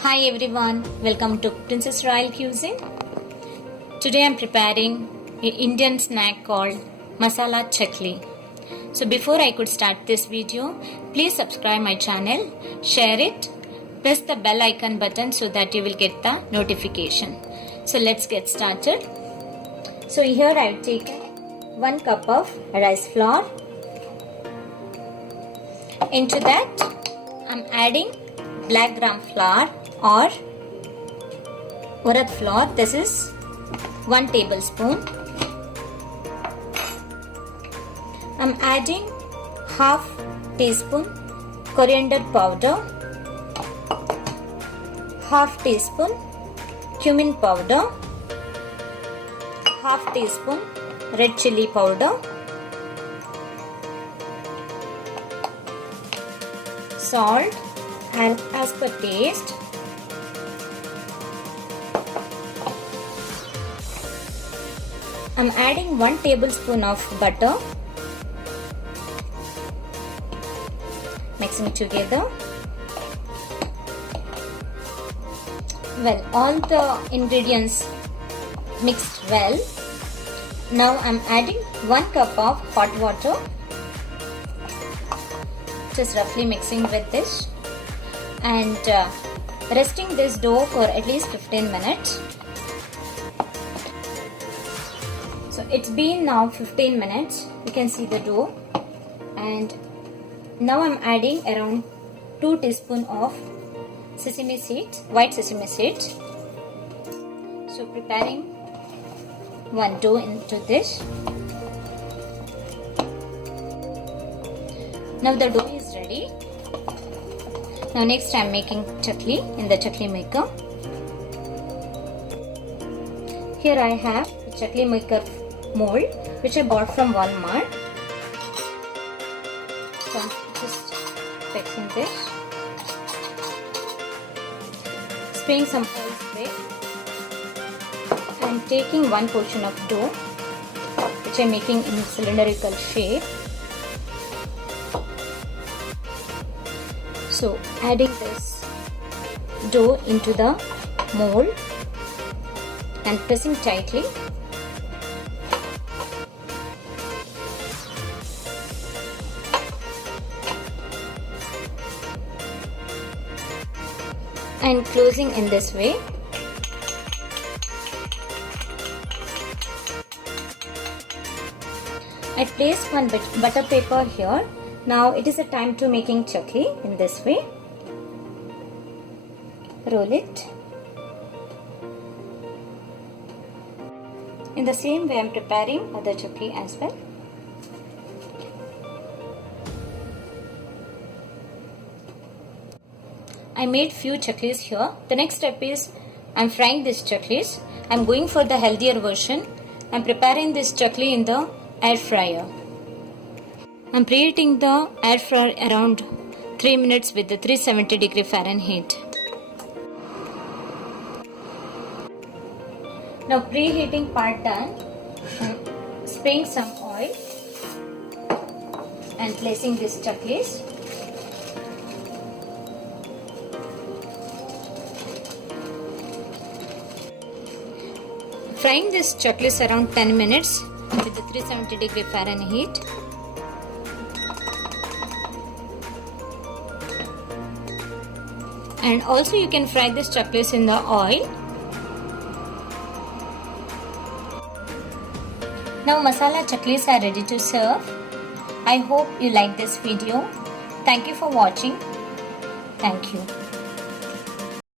Hi everyone, welcome to Princess Royal Cuisine. Today I am preparing an Indian snack called Masala chakli. So before I could start this video, please subscribe my channel, share it, press the bell icon button so that you will get the notification. So let's get started. So here I have taken 1 cup of rice flour. Into that I am adding black gram flour or Urad flour. This is 1 tablespoon. I am adding half teaspoon coriander powder, half teaspoon cumin powder, half teaspoon red chili powder, salt and as per taste. I am adding 1 tablespoon of butter, mixing together. Well, all the ingredients mixed well. Now I am adding 1 cup of hot water, just roughly mixing with this and resting this dough for at least 15 minutes. So it's been now 15 minutes. You can see the dough, and now I'm adding around 2 teaspoons of sesame seeds, white sesame seeds. So preparing one dough into this. Now the dough is ready. Now next I am making chakli in the chakli maker. Here I have the chakli maker mold which I bought from Walmart. So I'm just fixing this. Spraying some oil spray and taking 1 portion of dough which I am making in cylindrical shape. So adding this dough into the mold and pressing tightly. And closing in this way. I placed 1 butter paper here. Now it is a time to making chakli in this way. Roll it. In the same way I am preparing other chakli as well. I made few chaklis here. The next step is I am frying these chaklis. I am going for the healthier version. I am preparing this chakli in the air fryer. I am preheating the air fryer around 3 minutes with the 370 Fahrenheit. Now preheating part done. I am spraying some oil and placing these chaklis. Frying this chaklis around 10 minutes with the 370 Fahrenheit. And also you can fry this chaklis in the oil. Now masala chaklis are ready to serve. I hope you like this video. Thank you for watching. Thank you.